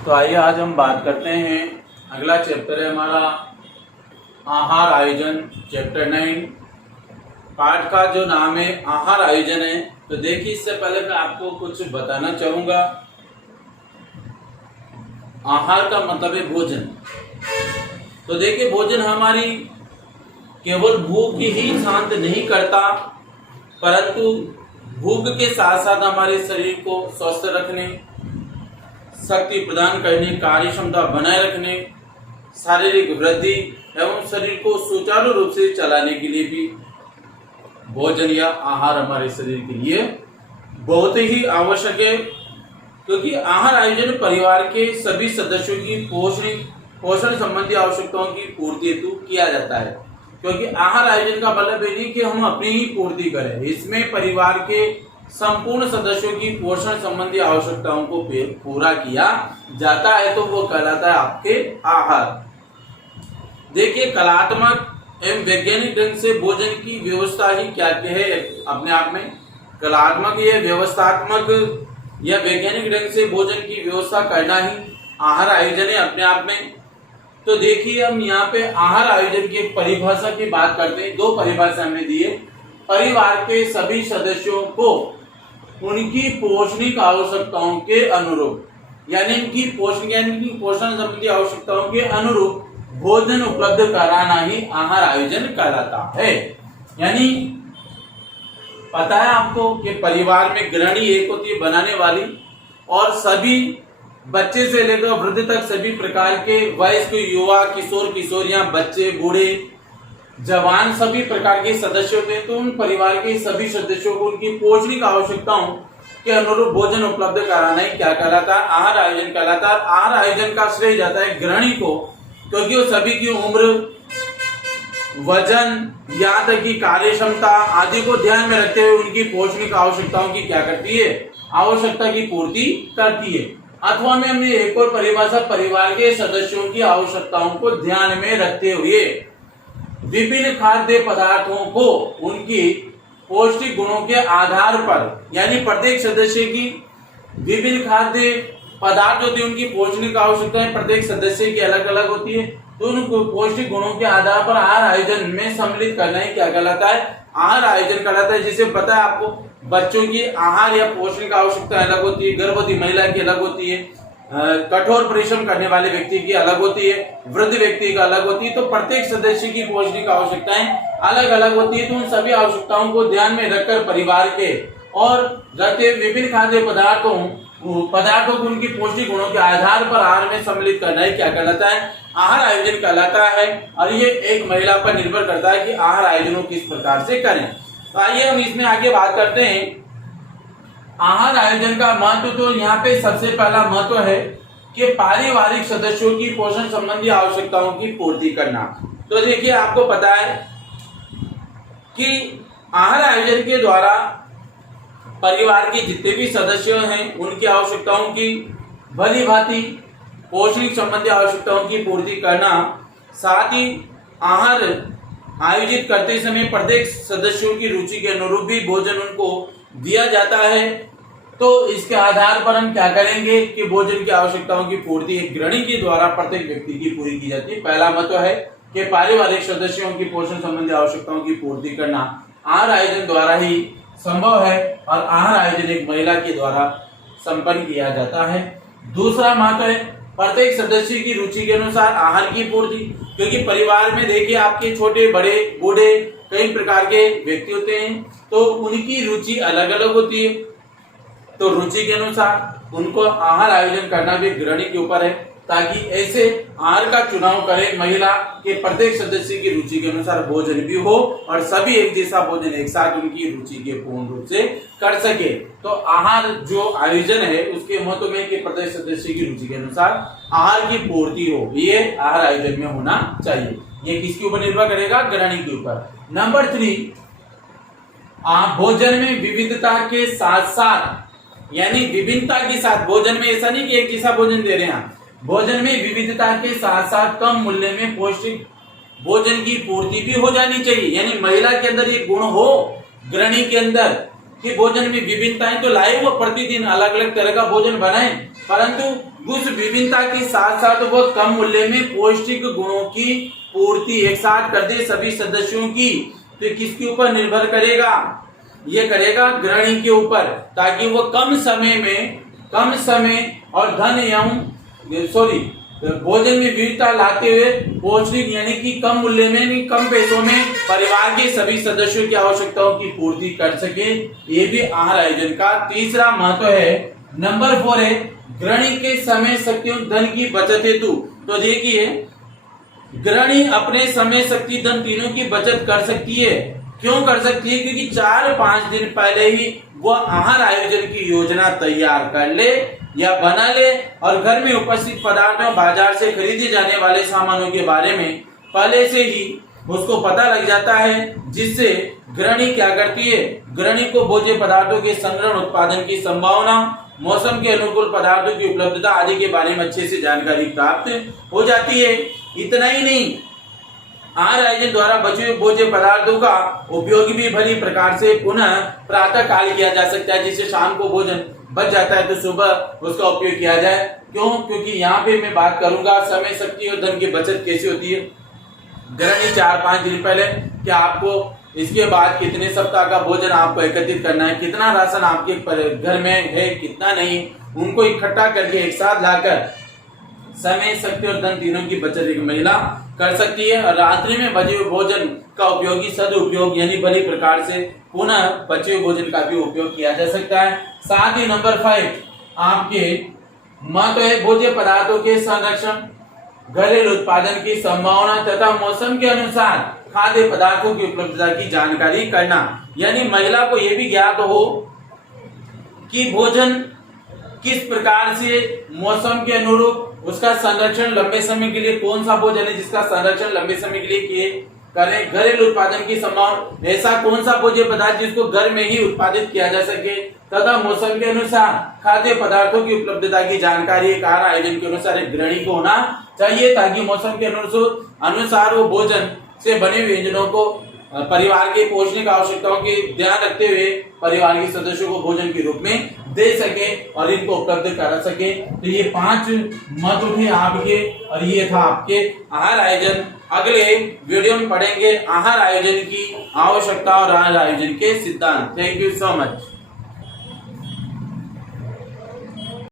तो आइए आज हम बात करते हैं। अगला चैप्टर है हमारा आहार आयोजन, चैप्टर 9। पाठ का जो नाम है आहार आयोजन है। तो देखिए, इससे पहले मैं आपको कुछ बताना चाहूंगा। आहार का मतलब है भोजन। तो देखिए, भोजन हमारी केवल भूख ही शांत नहीं करता, परंतु भूख के साथ साथ हमारे शरीर को स्वस्थ रखने, शक्ति प्रदान करने, कार्य क्षमता बनाए रखने, शारीरिक वृद्धि एवं शरीर को सुचारू रूप से चलाने के लिए भी भोजन या आहार हमारे शरीर के लिए बहुत ही आवश्यक है। क्योंकि आहार आयोजन परिवार के सभी सदस्यों की पोषण संबंधी आवश्यकताओं की पूर्ति हेतु किया जाता है। क्योंकि आहार आयोजन का मतलब है कि हम अपनी ही पूर्ति करें। इसमें परिवार के संपूर्ण सदस्यों की पोषण संबंधी आवश्यकताओं को पूरा किया जाता है, तो वो कहलाता है आपके आहार। देखिए, कलात्मक एवं वैज्ञानिक ढंग से भोजन की व्यवस्था ही क्या है अपने आप में। कलात्मक या व्यवस्थात्मक या वैज्ञानिक ढंग से भोजन की व्यवस्था करना ही आहार आयोजन है अपने आप में। तो देखिए, हम यहाँ पे आहार आयोजन की परिभाषा की बात करते हैं। दो परिभाषा हमने दी है। परिवार के सभी सदस्यों को उनकी पोषणिक आवश्यकताओं के अनुरूप, यानी इनकी पोषण संबंधी आवश्यकताओं के अनुरूप भोजन उपलब्ध कराना ही आहार आयोजन कहलाता है। यानी पता है आपको कि परिवार में गृहिणी एक होती है बनाने वाली, और सभी बच्चे से लेकर वृद्ध तक सभी प्रकार के वयस्क, युवा, किशोर किशोरियां, बच्चे, बूढ़े, जवान, सभी प्रकार के सदस्य होते हैं। तो उन परिवार के सभी सदस्यों को उनकी पोषणिक आवश्यकताओं के अनुरूप भोजन उपलब्ध कराना ही क्या कहलाता है, आहार आयोजन कहलाता है। आहार आयोजन का श्रेय जाता है गृहिणी को, क्योंकि वो सभी की उम्र, वजन, यहाँ तक की कार्य क्षमता आदि को ध्यान में रखते हुए उनकी पोषणिक आवश्यकताओं की क्या करती है, आवश्यकता की पूर्ति करती है। अथवा में हमने एक और परिभाषा, परिवार के सदस्यों की आवश्यकताओं को ध्यान में रखते हुए विभिन्न खाद्य पदार्थों को उनकी पौष्टिक गुणों के आधार पर, यानी प्रत्येक सदस्य की विभिन्न खाद्य पदार्थ होती है, उनकी पौष्टिक आवश्यकताएं प्रत्येक सदस्य की अलग अलग होती है। तो उनको पौष्टिक गुणों के आधार पर आहार आयोजन में सम्मिलित करना ही क्या कहलाता है, आहार आयोजन कहलाता है। जिसे पता है आपको, बच्चों की आहार या पौष्टिक आवश्यकता अलग होती है, गर्भवती महिला की अलग होती है, कठोर परिश्रम करने वाले व्यक्ति की अलग होती है, वृद्ध व्यक्ति का अलग होती है। तो प्रत्येक सदस्य की पौष्टिक आवश्यकताएं अलग अलग होती है। तो उन सभी आवश्यकताओं को ध्यान में रखकर परिवार के और रखते विभिन्न खाद्य पदार्थों को उनकी पौष्टिक गुणों के आधार पर आहार में सम्मिलित करना ही क्या कहलाता है, आहार आयोजन कहलाता है। और ये एक महिला पर निर्भर करता है कि आहार आयोजनों किस प्रकार से करें। तो आइए हम इसमें आगे बात करते हैं। आहार आयोजन का महत्व, तो यहाँ पे सबसे पहला महत्व है कि पारिवारिक सदस्यों की पोषण संबंधी आवश्यकताओं की पूर्ति करना। तो देखिए, आपको पता है कि आहार आयोजन के द्वारा परिवार के जितने भी सदस्य हैं उनकी आवश्यकताओं की भली भांति पोषण संबंधी आवश्यकताओं की पूर्ति करना, साथ ही आहार आयोजित करते समय प्रत्येक सदस्यों की रुचि के अनुरूप भी भोजन उनको दिया जाता है। तो इसके आधार पर हम क्या करेंगे कि भोजन की आवश्यकताओं की पूर्ति एक गृहिणी के द्वारा प्रत्येक व्यक्ति की पूरी की जाती है। पहला महत्व है कि पारिवारिक सदस्यों की पोषण संबंधी आवश्यकताओं की पूर्ति करना आहार आयोजन द्वारा ही संभव है, और आहार आयोजन एक महिला के द्वारा संपन्न किया जाता है। दूसरा महत्व है प्रत्येक सदस्य की रुचि के अनुसार आहार की पूर्ति। क्योंकि परिवार में देखिए, आपके छोटे, बड़े, बूढ़े, कई प्रकार के व्यक्ति होते हैं, तो उनकी रुचि अलग अलग होती है। तो रुचि के अनुसार उनको आहार आयोजन करना भी गृहिणी के ऊपर है, ताकि ऐसे आहार का चुनाव करे महिला के प्रत्येक सदस्य की रुचि के अनुसार भोजन भी हो और सभी एक जैसा भोजन एक साथ उनकी रुचि के पूर्ण रूप से कर सके। तो आहार जो आयोजन है उसके महत्व में कि प्रत्येक सदस्य की रुचि के अनुसार आहार की पूर्ति हो, ये आहार आयोजन में होना चाहिए। ये किसके ऊपर निर्भर करेगा, गृहिणी के ऊपर। नंबर 3, भोजन में विविधता के साथ साथ, यानी विभिन्नता के साथ भोजन में, ऐसा नहीं कि एक जैसा भोजन दे रहे हैं, भोजन में विविधता के साथ साथ कम मूल्य में पौष्टिक भोजन की पूर्ति भी हो जानी चाहिए। यानी महिला के अंदर ये गुण हो, गृहिणी के अंदर, कि भोजन में विभिन्नताएं तो लाए, वो प्रतिदिन अलग अलग तरह का भोजन बनाए, परंतु उस विभिन्नता के साथ साथ वह कम मूल्य में पौष्टिक गुणों की पूर्ति एक साथ कर दे सभी सदस्यों की। तो ये किसके ऊपर निर्भर करेगा? ये करेगा गृहिणी के ऊपर, ताकि वह कम समय और धन एवं भोजन में विविधता लाते हुए पौष्टिक यानी कि कम मूल्य में कम पैसों में परिवार के सभी सदस्यों की आवश्यकताओं की पूर्ति कर सके। ये भी आहार आयोजन का तीसरा महत्व है। नंबर 4 है गृहिणी के समय, शक्ति और धन की बचत हेतु। तो देखिए गृहिणी अपने समय, शक्ति, धन तीनों की बचत कर सकती है। क्यों कर सकती है? क्योंकि 4-5 दिन पहले ही वह आहार आयोजन की योजना तैयार कर ले या बना ले और घर में उपस्थित पदार्थों, बाजार से खरीदे जाने वाले सामानों के बारे में पहले से ही उसको पता लग जाता है, जिससे गृहिणी क्या करती है? गृहिणी को भोज्य पदार्थों के संग्रहण, उत्पादन की संभावना, मौसम के अनुकूल पदार्थों की उपलब्धता आदि के बारे में अच्छे से जानकारी प्राप्त हो जाती है। इतना ही नहीं, आहार आयोजन द्वारा बचे हुए भोज्य पदार्थों का उपयोग भी भली प्रकार से पुनः प्रातः काल किया जा सकता है, जिससे शाम को भोजन बच जाता है तो सुबह उसका उपयोग किया जाए। क्यों? क्योंकि यहाँ पे मैं बात करूंगा समय, शक्ति और धन की बचत कैसे होती है। गृहिणी 4-5 दिन पहले क्या आपको इसके बाद कितने सप्ताह का भोजन आपको एकत्रित करना है, कितना राशन आपके घर में है, कितना नहीं, उनको इकट्ठा करके एक साथ लाकर समय, शक्ति और धन तीनों की बचत एक महिला कर सकती है। और रात्रि में बचे हुए भोजन का उपयोगी सदुपयोग यानी भली प्रकार से पुनः बचे हुए भोजन का भी उपयोग किया जा सकता है। साथ ही नंबर 5 आपके महत्व है भोज्य पदार्थों के संरक्षण, घरेलू उत्पादन की संभावना तथा मौसम के अनुसार खाद्य पदार्थों की उपलब्धता की जानकारी करना। यानी महिला को यह भी ज्ञात हो कि भोजन किस प्रकार से मौसम के अनुरूप उसका संरक्षण लंबे समय के लिए, कौन सा भोजन है जिसका संरक्षण लंबे समय के लिए किए करें। घरेलू उत्पादन की संभावना, ऐसा कौन सा भोज्य पदार्थ जिसको घर में ही उत्पादित किया जा सके तथा मौसम के अनुसार खाद्य पदार्थों की उपलब्धता की जानकारी एक आहार आयोजन के अनुसार एक गृहिणी को होना चाहिए, ताकि मौसम के अनुसार वो भोजन से बने व्यंजनों को परिवार के पौष्टिक आवश्यकताओं के ध्यान रखते हुए परिवार के सदस्यों को भोजन के रूप में दे सके और इनको उपलब्ध करा सके। तो ये 5 महत्व थे आपके, और ये था आपके आहार आयोजन। अगले वीडियो में पढ़ेंगे आहार आयोजन की आवश्यकता और आहार आयोजन के सिद्धांत। Thank you so much.